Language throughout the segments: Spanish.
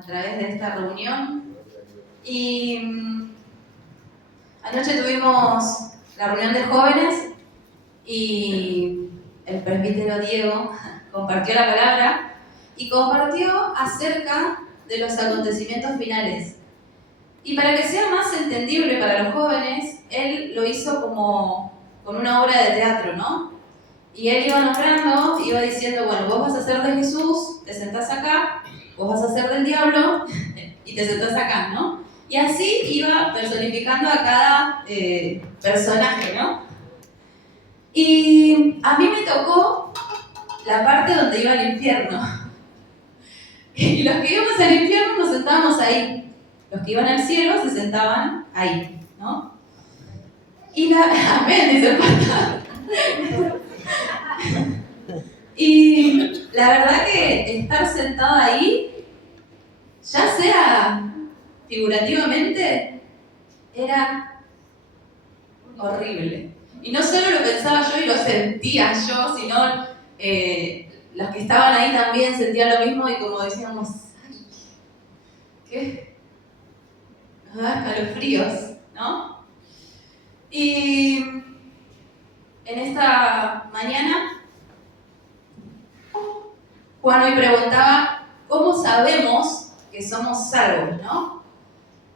a través de esta reunión. Y anoche tuvimos la reunión de jóvenes y el presbítero Diego compartió la palabra y compartió acerca de los acontecimientos finales. Y para que sea más entendible para los jóvenes, él lo hizo como con una obra de teatro, ¿no? Y él iba nombrando, iba diciendo, bueno, vos vas a ser de Jesús, te sentás acá, vos vas a ser del diablo y te sentás acá, ¿no? Y así iba personificando a cada personaje, ¿no? Y a mí me tocó la parte donde iba al infierno. Y los que íbamos al infierno nos sentábamos ahí. Los que iban al cielo se sentaban ahí, ¿no? Y amén, dice el pastor. Y la verdad que estar sentado ahí, ya sea figurativamente, era horrible. Y no solo lo pensaba yo y lo sentía yo, sino los que estaban ahí también sentían lo mismo y como decíamos, ¡ay! ¿Qué? Nos da escalofríos, ¿no? Y en esta mañana, Juan hoy preguntaba, ¿cómo sabemos que somos salvos, no?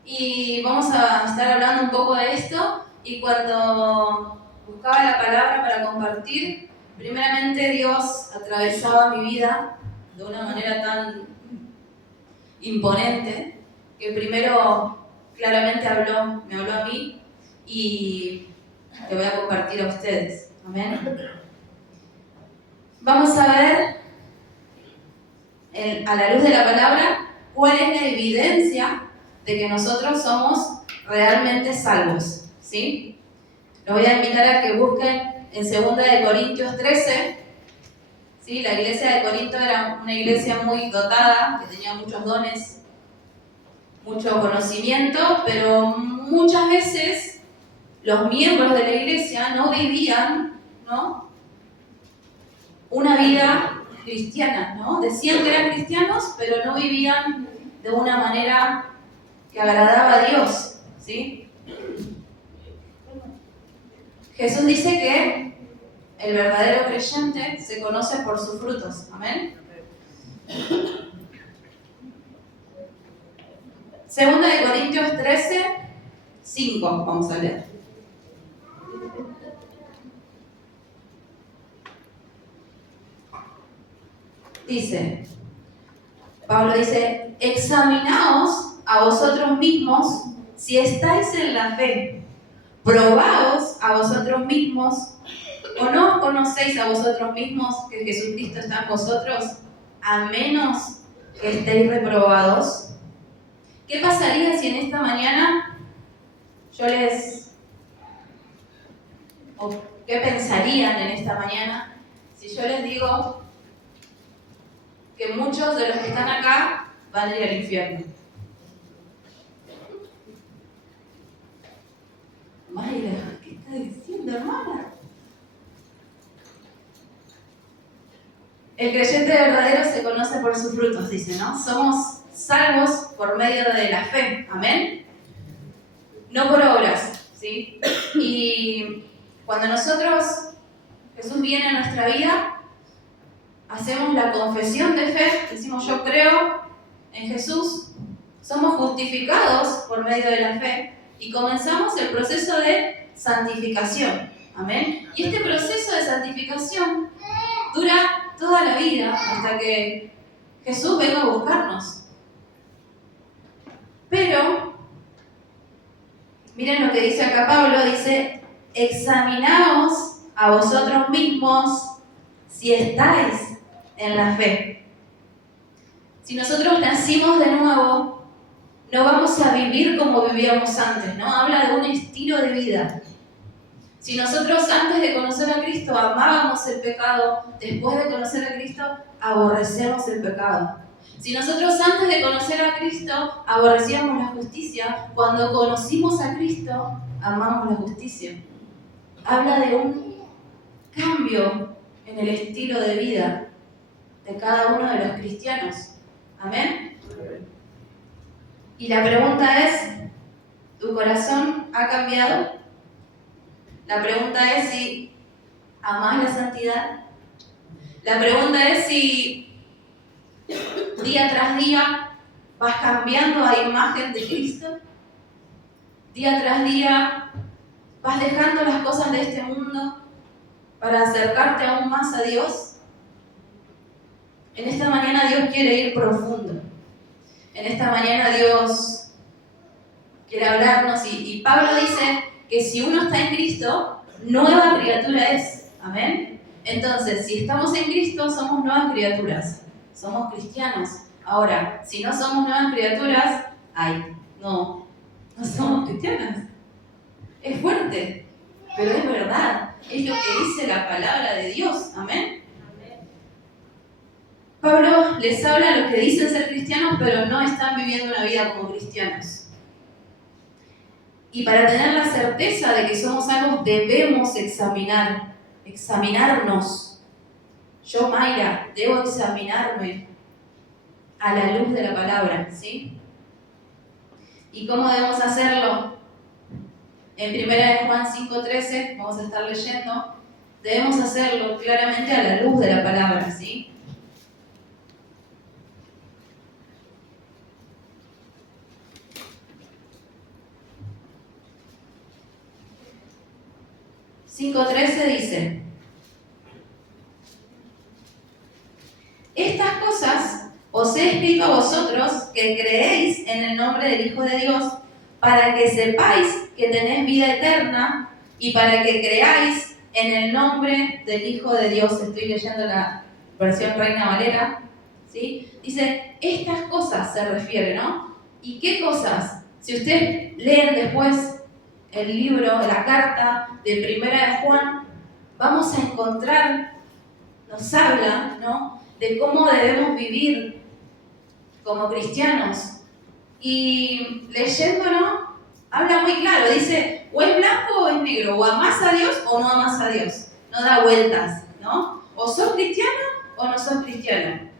Y vamos a estar hablando un poco de esto, y cuando buscaba la palabra para compartir, primeramente Dios atravesaba mi vida de una manera tan imponente, que primero claramente me habló a mí, y le voy a compartir a ustedes. Amén. Vamos a ver, a la luz de la palabra, cuál es la evidencia de que nosotros somos realmente salvos, ¿sí? Los voy a invitar a que busquen en 2 de Corintios 13, ¿sí? La iglesia de Corinto era una iglesia muy dotada, que tenía muchos dones, mucho conocimiento, pero muchas veces los miembros de la iglesia no vivían, ¿no?, una vida cristiana, ¿no? Decían que eran cristianos, pero no vivían de una manera que agradaba a Dios, ¿sí? Jesús dice que el verdadero creyente se conoce por sus frutos, ¿amén? 2 de Corintios 13, 5, vamos a leer. Dice, Pablo dice, examinaos a vosotros mismos si estáis en la fe, probaos a vosotros mismos, o no os conocéis a vosotros mismos que Jesucristo está en vosotros, a menos que estéis reprobados. ¿Qué pasaría si en esta mañana o qué pensarían en esta mañana si yo les digo que muchos de los que están acá van a ir al infierno? Mayra, ¿qué está diciendo, hermana? El creyente verdadero se conoce por sus frutos, dice, ¿no? Somos salvos por medio de la fe, ¿amén? No por obras, ¿sí? Y cuando Jesús viene a nuestra vida, hacemos la confesión de fe, decimos yo creo en Jesús, somos justificados por medio de la fe y comenzamos el proceso de santificación, ¿amén? Y este proceso de santificación dura toda la vida hasta que Jesús venga a buscarnos. Pero, miren lo que dice acá Pablo, dice, examinaos a vosotros mismos si estáis en la fe. Si nosotros nacimos de nuevo, no vamos a vivir como vivíamos antes, ¿no? Habla de un estilo de vida. Si nosotros antes de conocer a Cristo amábamos el pecado, después de conocer a Cristo aborrecemos el pecado. Si nosotros antes de conocer a Cristo aborrecíamos la justicia, cuando conocimos a Cristo amamos la justicia. Habla de un cambio en el estilo de vida de cada uno de los cristianos. ¿Amén? Y la pregunta es, ¿tu corazón ha cambiado? La pregunta es si amás la santidad. La pregunta es si día tras día vas cambiando a imagen de Cristo. Día tras día vas dejando las cosas de este mundo para acercarte aún más a Dios. En esta mañana Dios quiere ir profundo. En esta mañana Dios quiere hablarnos y Pablo dice que si uno está en Cristo, nueva criatura es. Amén. Entonces, si estamos en Cristo, somos nuevas criaturas. Somos cristianos. Ahora, si no somos nuevas criaturas, no somos cristianas. Es fuerte, pero es verdad. Es lo que dice la palabra de Dios. Amén. Pablo les habla a los que dicen ser cristianos, pero no están viviendo una vida como cristianos. Y para tener la certeza de que somos algo, debemos examinarnos. Yo, Mayra, debo examinarme a la luz de la palabra, ¿sí? ¿Y cómo debemos hacerlo? En 1 Juan 5:13, vamos a estar leyendo, debemos hacerlo claramente a la luz de la palabra, ¿sí? Dice: estas cosas os he escrito a vosotros que creéis en el nombre del Hijo de Dios, para que sepáis que tenéis vida eterna y para que creáis en el nombre del Hijo de Dios. Estoy leyendo la versión Reina Valera, ¿sí? Dice, estas cosas se refiere, ¿no? ¿Y qué cosas? Si ustedes leen después el libro, la carta de 1 de Juan, vamos a encontrar, nos habla, ¿no?, de cómo debemos vivir como cristianos. Y leyéndolo, habla muy claro, dice, o es blanco o es negro, o amás a Dios o no amás a Dios. No da vueltas, ¿no? O sos cristiano o no sos cristiano.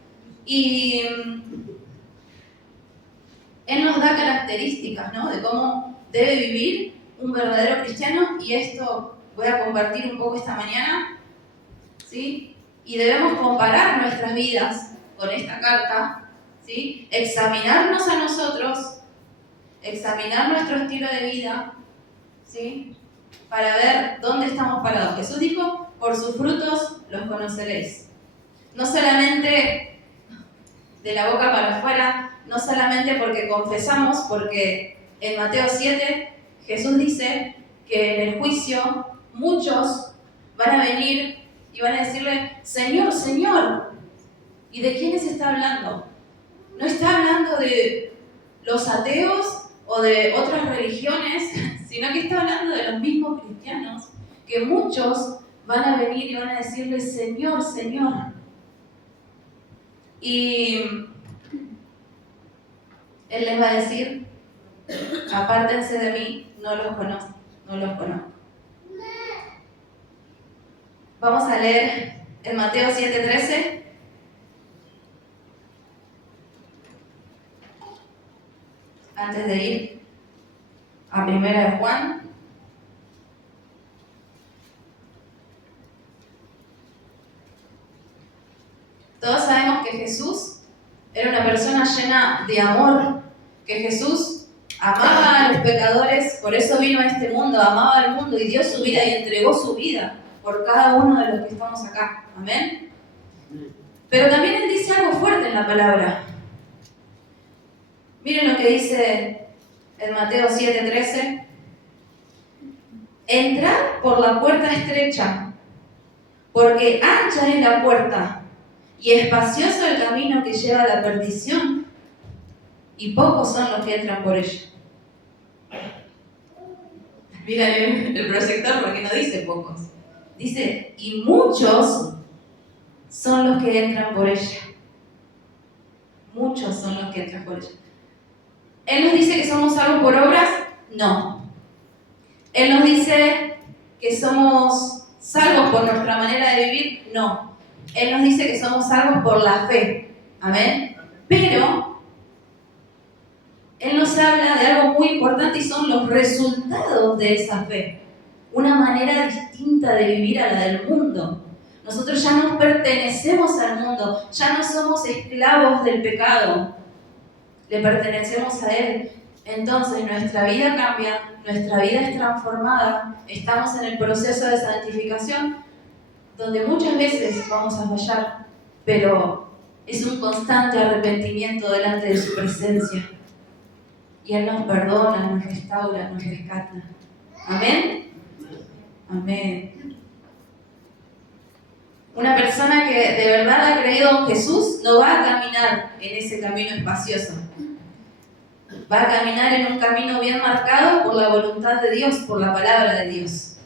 Y Él nos da características, ¿no?, de cómo debe vivir un verdadero cristiano, y esto voy a compartir un poco esta mañana, ¿sí? Y debemos comparar nuestras vidas con esta carta, ¿sí? Examinarnos a nosotros, examinar nuestro estilo de vida, ¿sí?, para ver dónde estamos parados. Jesús dijo, por sus frutos los conoceréis. No solamente de la boca para afuera, no solamente porque confesamos, porque en Mateo 7 Jesús dice que en el juicio muchos van a venir y van a decirle, Señor, Señor. ¿Y de quiénes está hablando? No está hablando de los ateos o de otras religiones, sino que está hablando de los mismos cristianos, que muchos van a venir y van a decirle, Señor, Señor. Y Él les va a decir, apártense de mí, no los conozco. Vamos a leer en Mateo 7:13. Antes de ir a 1 de Juan. Todos sabemos que Jesús era una persona llena de amor, que Jesús amaba a los pecadores, por eso vino a este mundo, amaba al mundo y dio su vida y entregó su vida por cada uno de los que estamos acá. Amén. Pero también Él dice algo fuerte en la palabra. Miren lo que dice en Mateo 7:13. Entrad por la puerta estrecha, porque ancha es la puerta y espacioso el camino que lleva a la perdición, y pocos son los que entran por ella. Mira el proyector porque no dice pocos. Dice, y muchos son los que entran por ella. Muchos son los que entran por ella. ¿Él nos dice que somos salvos por obras? No. ¿Él nos dice que somos salvos por nuestra manera de vivir? No. Él nos dice que somos salvos por la fe. Amén. Pero Él nos habla de algo muy importante y son los resultados de esa fe. Una manera distinta de vivir a la del mundo. Nosotros ya no pertenecemos al mundo, ya no somos esclavos del pecado, le pertenecemos a Él. Entonces nuestra vida cambia, nuestra vida es transformada, estamos en el proceso de santificación, donde muchas veces vamos a fallar, pero es un constante arrepentimiento delante de su presencia. Y Él nos perdona, nos restaura, nos rescata. ¿Amén? Amén. Una persona que de verdad ha creído en Jesús no va a caminar en ese camino espacioso. Va a caminar en un camino bien marcado por la voluntad de Dios, por la palabra de Dios.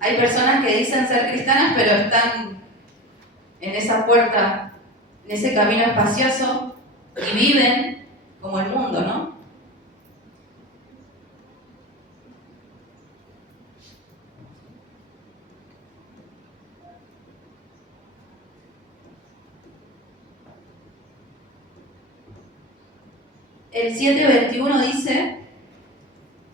Hay personas que dicen ser cristianas, pero están en esa puerta, en ese camino espacioso y viven como el mundo, ¿no? El 7:21 dice,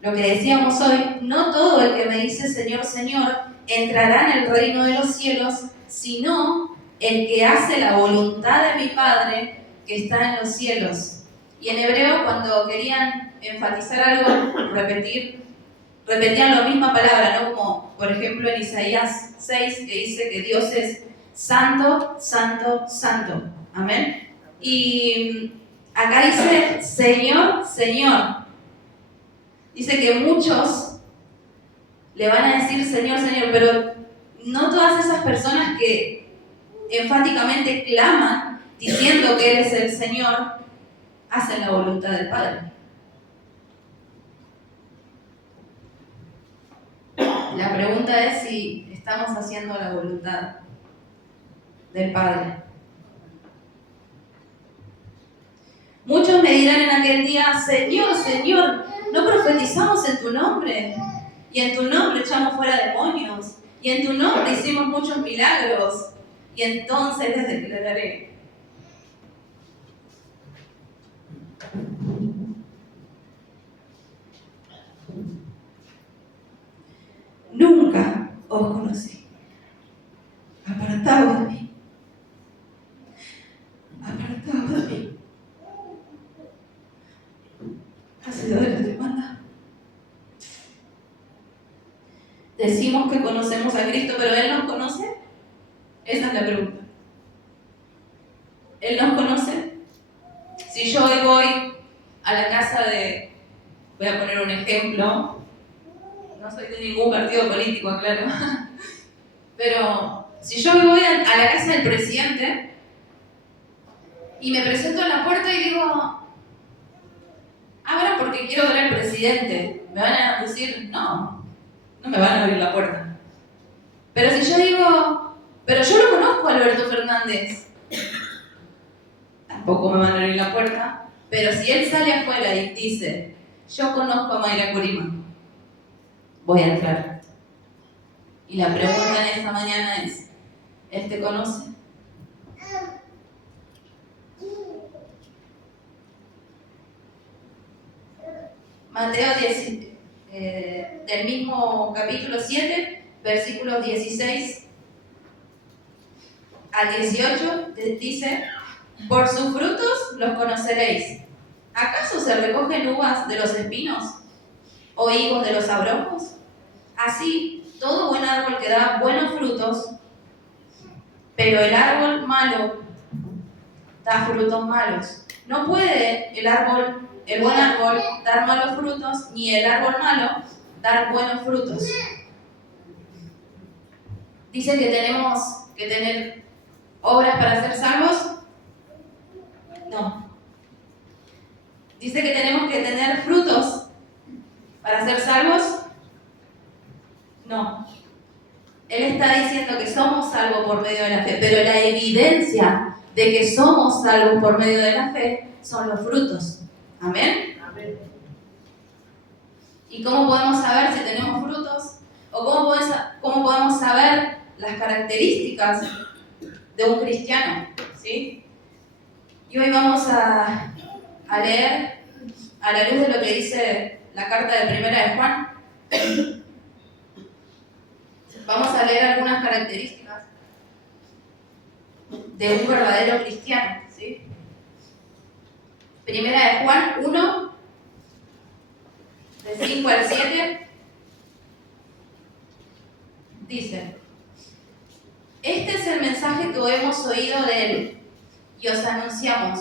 lo que decíamos hoy, no todo el que me dice Señor, Señor, entrará en el reino de los cielos, sino el que hace la voluntad de mi Padre que está en los cielos. Y en hebreo, cuando querían enfatizar algo, repetían la misma palabra, ¿no? Como, por ejemplo, en Isaías 6, que dice que Dios es santo, santo, santo. Amén. Y acá dice Señor, Señor. Dice que muchos le van a decir Señor, Señor, pero no todas esas personas que enfáticamente claman diciendo que Él es el Señor, hacen la voluntad del Padre. La pregunta es si estamos haciendo la voluntad del Padre. Muchos me dirán en aquel día, Señor, Señor, ¿no profetizamos en tu nombre? Y en tu nombre echamos fuera demonios. Y en tu nombre hicimos muchos milagros. Y entonces les declararé. Nunca os conocí. Apartaos de mí. Apartaos de mí. Hacedores de maldad. Decimos que conocemos a Cristo, pero ¿Él nos conoce? Esa es la pregunta. ¿Él nos conoce? Si yo hoy voy a la casa de... Voy a poner un ejemplo. No soy de ningún partido político, claro. Pero si yo voy a la casa del presidente y me presento en la puerta y digo, abra porque quiero ver al presidente, me van a decir, no me van a abrir la puerta. Pero si yo digo, pero yo lo conozco a Alberto Fernández, tampoco me van a abrir la puerta. Pero si él sale afuera y dice, yo conozco a Mayra Curima, voy a entrar. Y la pregunta en esta mañana es, ¿Él te conoce? Mateo 10, del mismo capítulo 7, versículos 16 al 18, dice, por sus frutos los conoceréis. ¿Acaso se recogen uvas de los espinos o higos de los abrojos? Así, todo buen árbol que da buenos frutos, pero el árbol malo da frutos malos. No puede el buen árbol dar malos frutos, ni el árbol malo dar buenos frutos. Dice que tenemos que tener obras para ser salvos. No. Dice que tenemos que tener frutos para ser salvos. No. Él está diciendo que somos salvos por medio de la fe, pero la evidencia de que somos salvos por medio de la fe son los frutos. ¿Amén? Amén. ¿Y cómo podemos saber si tenemos frutos? ¿O cómo podemos saber las características de un cristiano? ¿Sí? Y hoy vamos a leer, a la luz de lo que dice la carta de Primera de Juan, vamos a leer algunas características de un verdadero cristiano, ¿sí? Primera de Juan 1, de 5 al 7, dice: este es el mensaje que hemos oído de él y os anunciamos.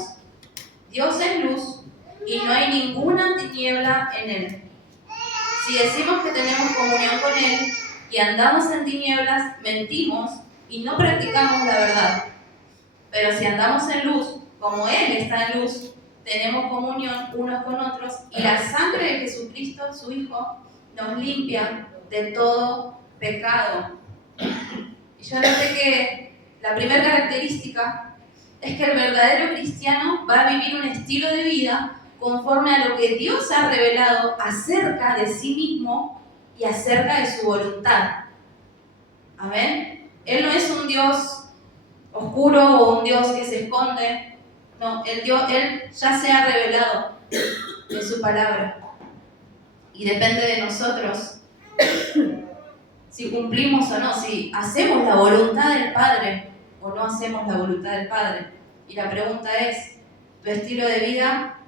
Dios es luz y no hay ninguna tiniebla en él. Si decimos que tenemos comunión con él y andamos en tinieblas, mentimos y no practicamos la verdad. Pero si andamos en luz, como él está en luz, tenemos comunión unos con otros y la sangre de Jesucristo, su Hijo, nos limpia de todo pecado. Y yo noté que la primera característica es que el verdadero cristiano va a vivir un estilo de vida conforme a lo que Dios ha revelado acerca de sí mismo y acerca de su voluntad. ¿Amén? Él no es un Dios oscuro o un Dios que se esconde. No, Él ya se ha revelado en su palabra. Y depende de nosotros si cumplimos o no, si hacemos la voluntad del Padre o no hacemos la voluntad del Padre. Y la pregunta es, ¿tu estilo de vida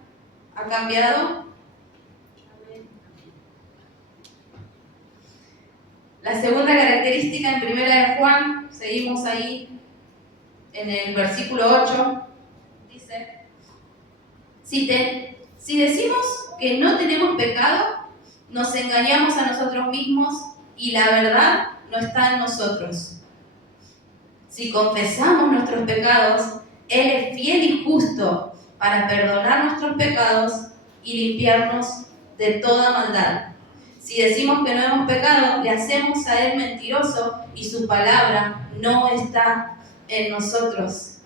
ha cambiado? La segunda característica en Primera de Juan, seguimos ahí en el versículo 8, dice: si decimos que no tenemos pecado, nos engañamos a nosotros mismos y la verdad no está en nosotros. Si confesamos nuestros pecados, Él es fiel y justo para perdonar nuestros pecados y limpiarnos de toda maldad. Si decimos que no hemos pecado, le hacemos a Él mentiroso y su palabra no está en nosotros.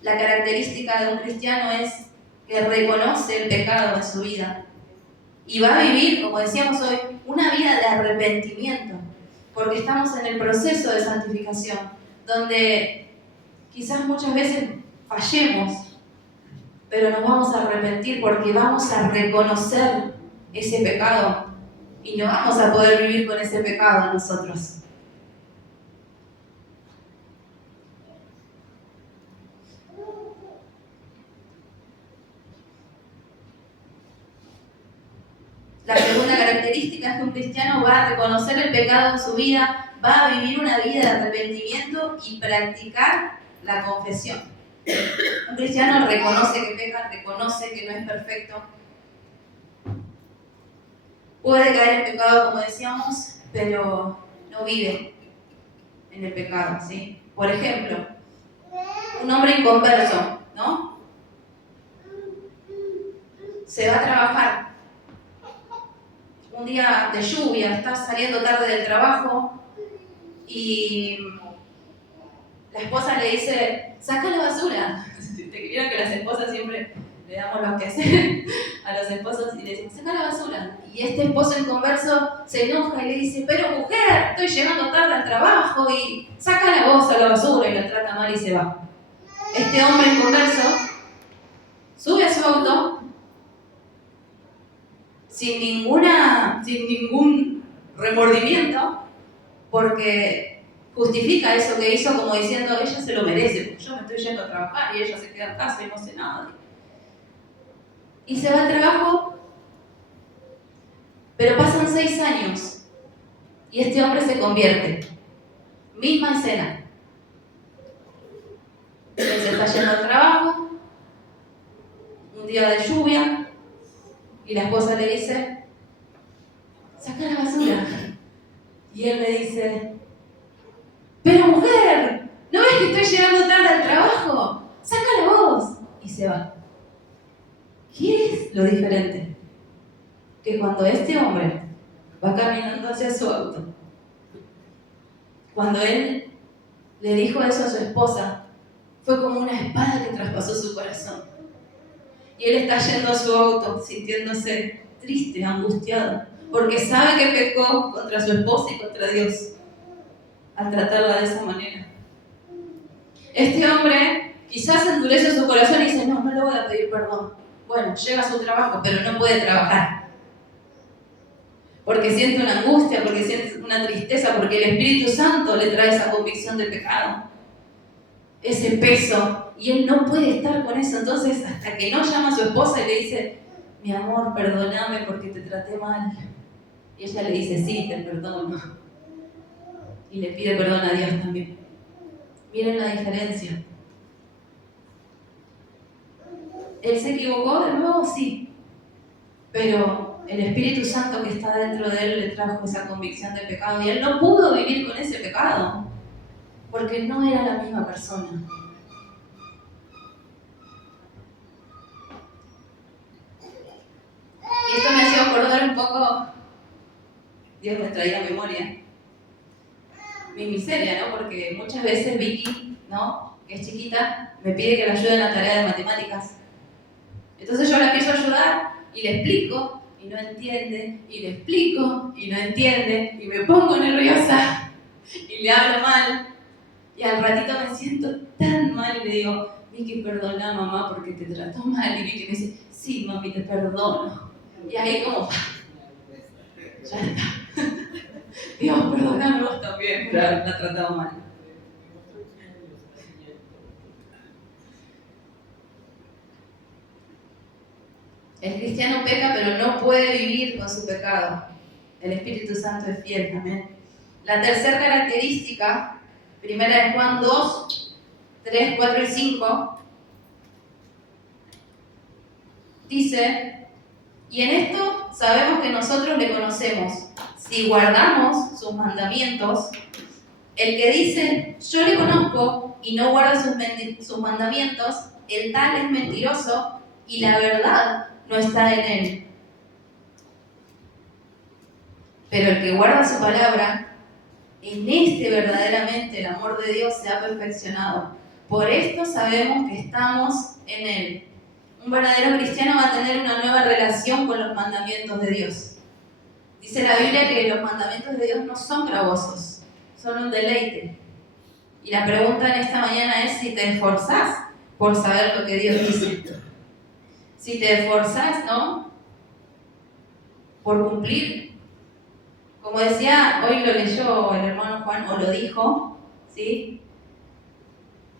La característica de un cristiano es que reconoce el pecado en su vida y va a vivir, como decíamos hoy, una vida de arrepentimiento, porque estamos en el proceso de santificación, donde quizás muchas veces fallemos, pero nos vamos a arrepentir porque vamos a reconocer ese pecado y no vamos a poder vivir con ese pecado nosotros. La segunda característica es que un cristiano va a reconocer el pecado en su vida, va a vivir una vida de arrepentimiento y practicar la confesión. Un cristiano reconoce que peca, reconoce que no es perfecto. Puede caer en pecado, como decíamos, pero no vive en el pecado, ¿sí? Por ejemplo, un hombre inconverso, ¿no? Se va a trabajar. Un día de lluvia, está saliendo tarde del trabajo y la esposa le dice: saca la basura. Vieron que las esposas siempre le damos los que hacer a los esposos y le decimos: saca la basura. Y este esposo inconverso se enoja y le dice: pero mujer, estoy llegando tarde al trabajo y saca la voz a la basura, y lo trata mal y se va. Este hombre inconverso sube a su auto sin ningún remordimiento, porque justifica eso que hizo como diciendo: ella se lo merece, porque yo me estoy yendo a trabajar y ella se queda en casa y no hace nada. Y se va al trabajo, pero pasan 6 años y este hombre se convierte. Misma escena. Él se está yendo al trabajo, un día de lluvia, y la esposa le dice: saca la basura. Y él le dice: pero mujer, ¿no ves que estoy llegando tarde al trabajo? Sácala vos. Y se va. ¿Qué es lo diferente? Que cuando este hombre va caminando hacia su auto, cuando él le dijo eso a su esposa, fue como una espada que traspasó su corazón. Y él está yendo a su auto sintiéndose triste, angustiado, porque sabe que pecó contra su esposa y contra Dios al tratarla de esa manera. Este hombre quizás endurece su corazón y dice, no, no le voy a pedir perdón. Bueno, llega a su trabajo, pero no puede trabajar. Porque siente una angustia, porque siente una tristeza, porque el Espíritu Santo le trae esa convicción de pecado, ese peso, y él no puede estar con eso. Entonces, hasta que no llama a su esposa y le dice, mi amor, perdóname porque te traté mal. Y ella le dice, sí, te perdono. Y le pide perdón a Dios también. Miren la diferencia. ¿Él se equivocó de nuevo? Sí. Pero el Espíritu Santo que está dentro de él le trajo esa convicción de pecado. Y él no pudo vivir con ese pecado. Porque no era la misma persona. Y esto me hacía acordar un poco, Dios me traía a memoria, mi miseria, ¿no? Porque muchas veces Vicky, ¿no?, que es chiquita, me pide que le ayude en la tarea de matemáticas. Entonces yo la empiezo a ayudar y le explico y no entiende, y le explico y no entiende, y me pongo nerviosa y le hablo mal. Y al ratito me siento tan mal y le digo, Vicky, perdona mamá porque te trató mal. Y Vicky me dice, sí, mami, te perdono. Y ahí como, ya está. Dios, perdóname vos también por haberla tratado mal. El cristiano peca, pero no puede vivir con su pecado. El Espíritu Santo es fiel, amén. La tercera característica, primera de Juan 2, 3, 4 y 5, dice, y en esto sabemos que nosotros le conocemos, si guardamos sus mandamientos. El que dice, yo le conozco y no guarda sus mandamientos, el tal es mentiroso y la verdad no está en él. Pero el que guarda su palabra, en este verdaderamente el amor de Dios se ha perfeccionado. Por esto sabemos que estamos en él. Un verdadero cristiano va a tener una nueva relación con los mandamientos de Dios. Dice la Biblia que los mandamientos de Dios no son gravosos, son un deleite. Y la pregunta en esta mañana es si te esforzás por saber lo que Dios dice. Si te esforzás, ¿no?, por cumplir. Como decía, hoy lo leyó el hermano Juan, o lo dijo, ¿sí?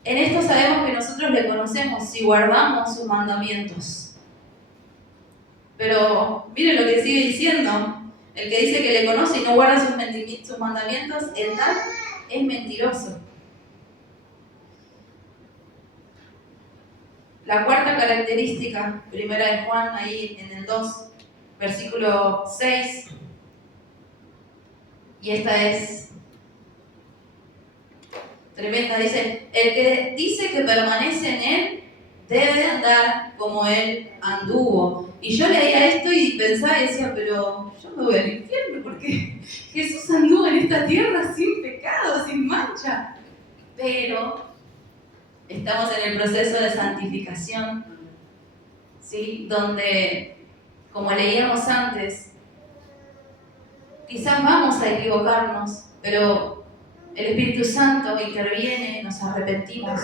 En esto sabemos que nosotros le conocemos si guardamos sus mandamientos. Pero miren lo que sigue diciendo. El que dice que le conoce y no guarda sus mandamientos, el tal es mentiroso. La cuarta característica, primera de Juan, ahí en el 2, versículo 6, y esta es tremenda, dice, el que dice que permanece en él, debe andar como él anduvo. Y yo leía esto y pensaba y decía, pero yo me voy al infierno porque Jesús anduvo en esta tierra sin pecado, sin mancha. Pero estamos en el proceso de santificación, ¿sí?, donde, como leíamos antes, quizás vamos a equivocarnos, pero el Espíritu Santo interviene, nos arrepentimos.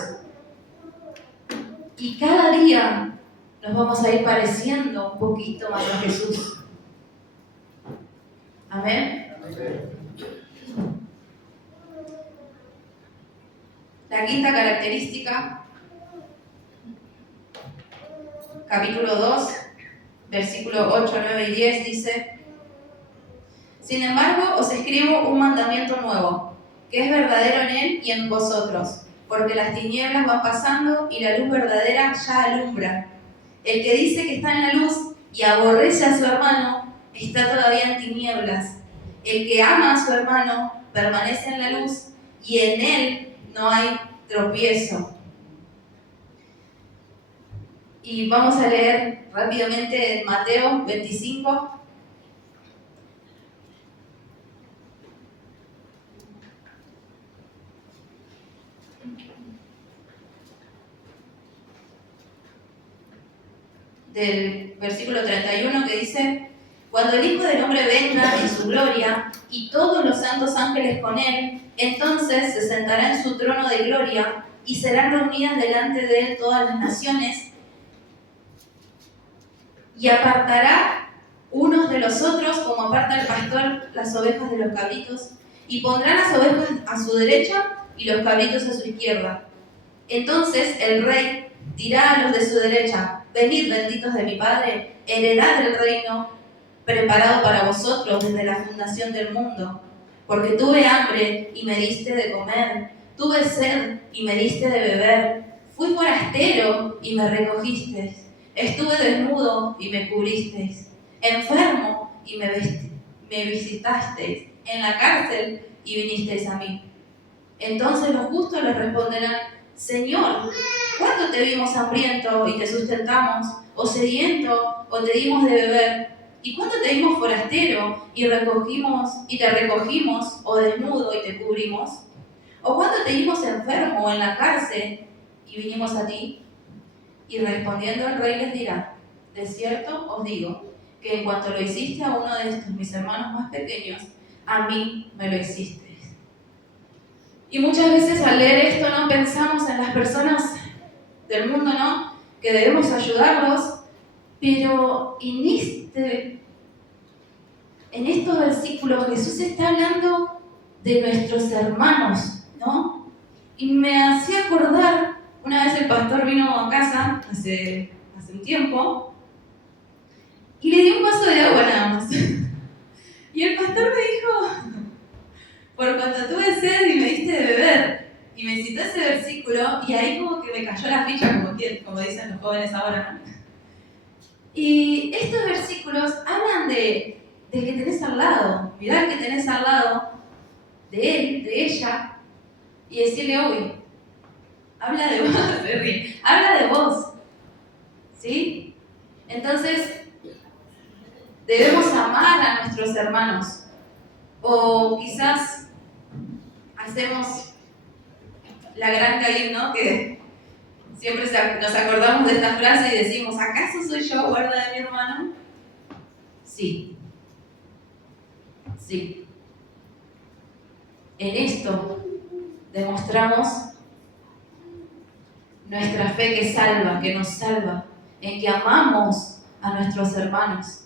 Y cada día nos vamos a ir pareciendo un poquito más a Jesús. Amén. La quinta característica, capítulo 2, versículos 8, 9 y 10, dice, sin embargo, os escribo un mandamiento nuevo, que es verdadero en él y en vosotros, porque las tinieblas van pasando y la luz verdadera ya alumbra. El que dice que está en la luz y aborrece a su hermano, está todavía en tinieblas. El que ama a su hermano permanece en la luz y en él no hay tropiezo. Y vamos a leer rápidamente en Mateo 25. Del versículo 31, que dice, cuando el Hijo del Hombre venga en su gloria y todos los santos ángeles con él, entonces se sentará en su trono de gloria y serán reunidas delante de él todas las naciones, y apartará unos de los otros, como aparta el pastor las ovejas de los cabritos, y pondrá las ovejas a su derecha y los cabritos a su izquierda. Entonces el rey dirá a los de su derecha: venid, benditos de mi Padre, heredad el reino preparado para vosotros desde la fundación del mundo. Porque tuve hambre y me diste de comer, tuve sed y me diste de beber, fui forastero y me recogisteis, estuve desnudo y me cubristeis, enfermo y me visitasteis, en la cárcel y vinisteis a mí. Entonces los justos les responderán: Señor, ¿cuándo te vimos hambriento y te sustentamos, o sediento o te dimos de beber? ¿Y cuándo te vimos forastero y te recogimos, o desnudo y te cubrimos? ¿O cuándo te vimos enfermo o en la cárcel y vinimos a ti? Y respondiendo el rey les dirá: de cierto os digo, que en cuanto lo hiciste a uno de estos mis hermanos más pequeños, a mí me lo hicisteis. Y muchas veces al leer esto no pensamos en las personas del mundo, ¿no?, que debemos ayudarlos, pero en estos versículos Jesús está hablando de nuestros hermanos, ¿no? Y me hacía acordar, una vez el pastor vino a casa, hace un tiempo, y le di un vaso de agua nada más. Y el pastor me dijo: por cuanto tuve sed y me diste de beber. Y me citó ese versículo, y ahí como que me cayó la ficha, como dicen los jóvenes ahora, ¿no? Y estos versículos hablan del que tenés al lado. Mirá al que tenés al lado, de él, de ella, y decirle: hoy, habla de vos, habla de vos, ¿sí? Entonces, debemos amar a nuestros hermanos. O quizás hacemos la gran Caín, ¿no? Que siempre nos acordamos de esta frase y decimos: ¿acaso soy yo guarda de mi hermano? Sí. Sí. En esto demostramos nuestra fe que salva, que nos salva, en que amamos a nuestros hermanos,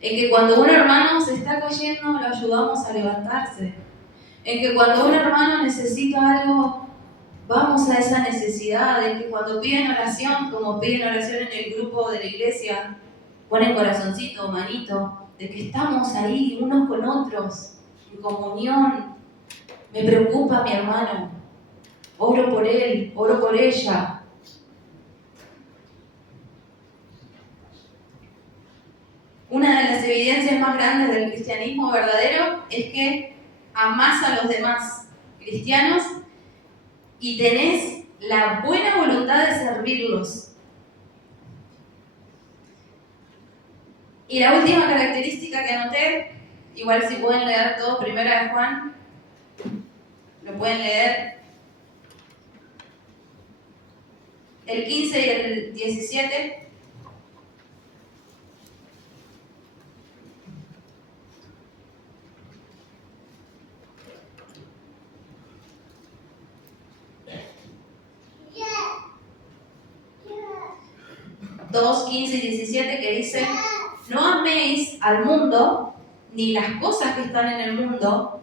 en que cuando un hermano se está cayendo lo ayudamos a levantarse, en que cuando un hermano necesita algo, vamos a esa necesidad, en que cuando piden oración, como piden oración en el grupo de la iglesia, ponen corazoncito, manito, de que estamos ahí unos con otros, en comunión. Me preocupa mi hermano, oro por él, oro por ella. Una de las evidencias más grandes del cristianismo verdadero es que amás a los demás cristianos y tenés la buena voluntad de servirlos. Y la última característica que anoté, igual si pueden leer todo, Primera de Juan, lo pueden leer, el 15 y el 17. Dos, 15 y 17, que dice: no améis al mundo ni las cosas que están en el mundo.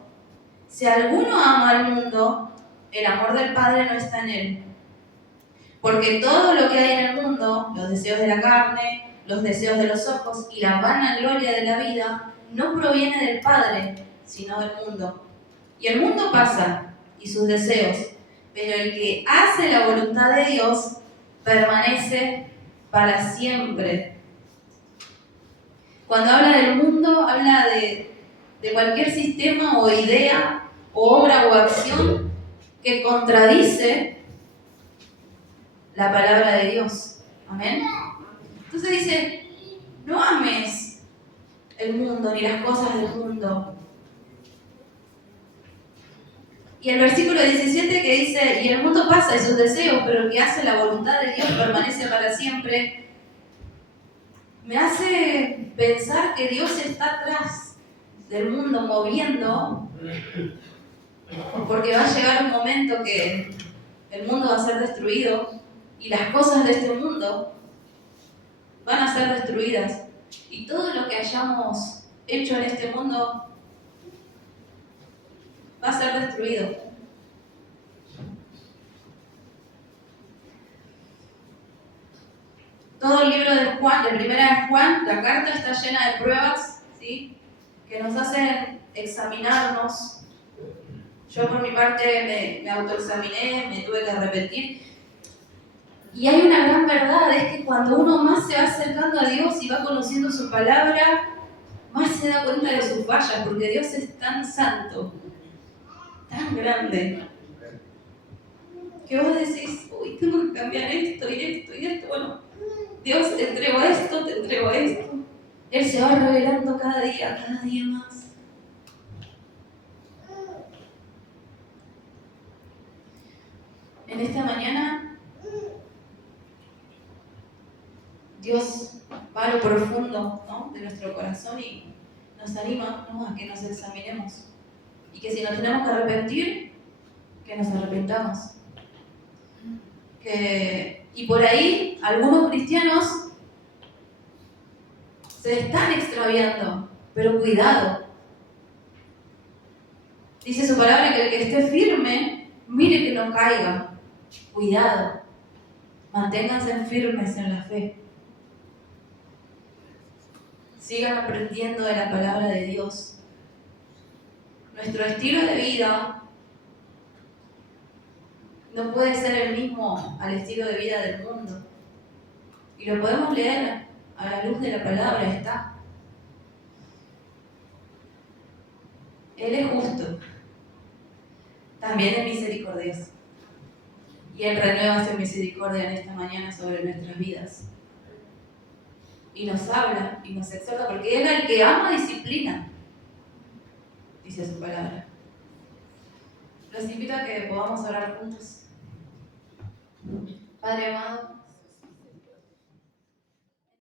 Si alguno ama al mundo, el amor del Padre no está en él. Porque todo lo que hay en el mundo, los deseos de la carne, los deseos de los ojos y la vanagloria de la vida, no proviene del Padre, sino del mundo. Y el mundo pasa, y sus deseos, pero el que hace la voluntad de Dios permanece para siempre. Cuando habla del mundo, habla de cualquier sistema o idea o obra o acción que contradice la palabra de Dios. Amén. Entonces dice: no ames el mundo ni las cosas del mundo. Y el versículo 17 que dice: y el mundo pasa y sus deseos, pero el que hace la voluntad de Dios permanece para siempre, me hace pensar que Dios está atrás del mundo moviendo, porque va a llegar un momento que el mundo va a ser destruido y las cosas de este mundo van a ser destruidas. Y todo lo que hayamos hecho en este mundo va a ser destruido. Todo el libro de Juan, de primera de Juan, la carta está llena de pruebas, ¿sí?, que nos hacen examinarnos. Yo por mi parte me autoexaminé, me tuve que arrepentir. Y hay una gran verdad, es que cuando uno más se va acercando a Dios y va conociendo su palabra, más se da cuenta de sus fallas, porque Dios es tan santo, tan grande, que vos decís, uy, tengo que cambiar esto y esto y esto. Bueno, Dios, te entrego esto, te entrego esto. Él se va revelando cada día más. En esta mañana, Dios va a lo profundo, ¿no?, de nuestro corazón y nos anima, ¿no?, a que nos examinemos. Y que si nos tenemos que arrepentir, que nos arrepentamos. Y por ahí, algunos cristianos se están extraviando, pero cuidado. Dice su palabra que el que esté firme, mire que no caiga. Cuidado. Manténganse firmes en la fe. Sigan aprendiendo de la palabra de Dios. Nuestro estilo de vida no puede ser el mismo al estilo de vida del mundo. Y lo podemos leer a la luz de la palabra, está. Él es justo. También es misericordioso. Y Él renueva su misericordia en esta mañana sobre nuestras vidas. Y nos habla y nos exhorta, porque Él es el que ama disciplina, dice su palabra. Los invito a que podamos orar juntos. Padre amado,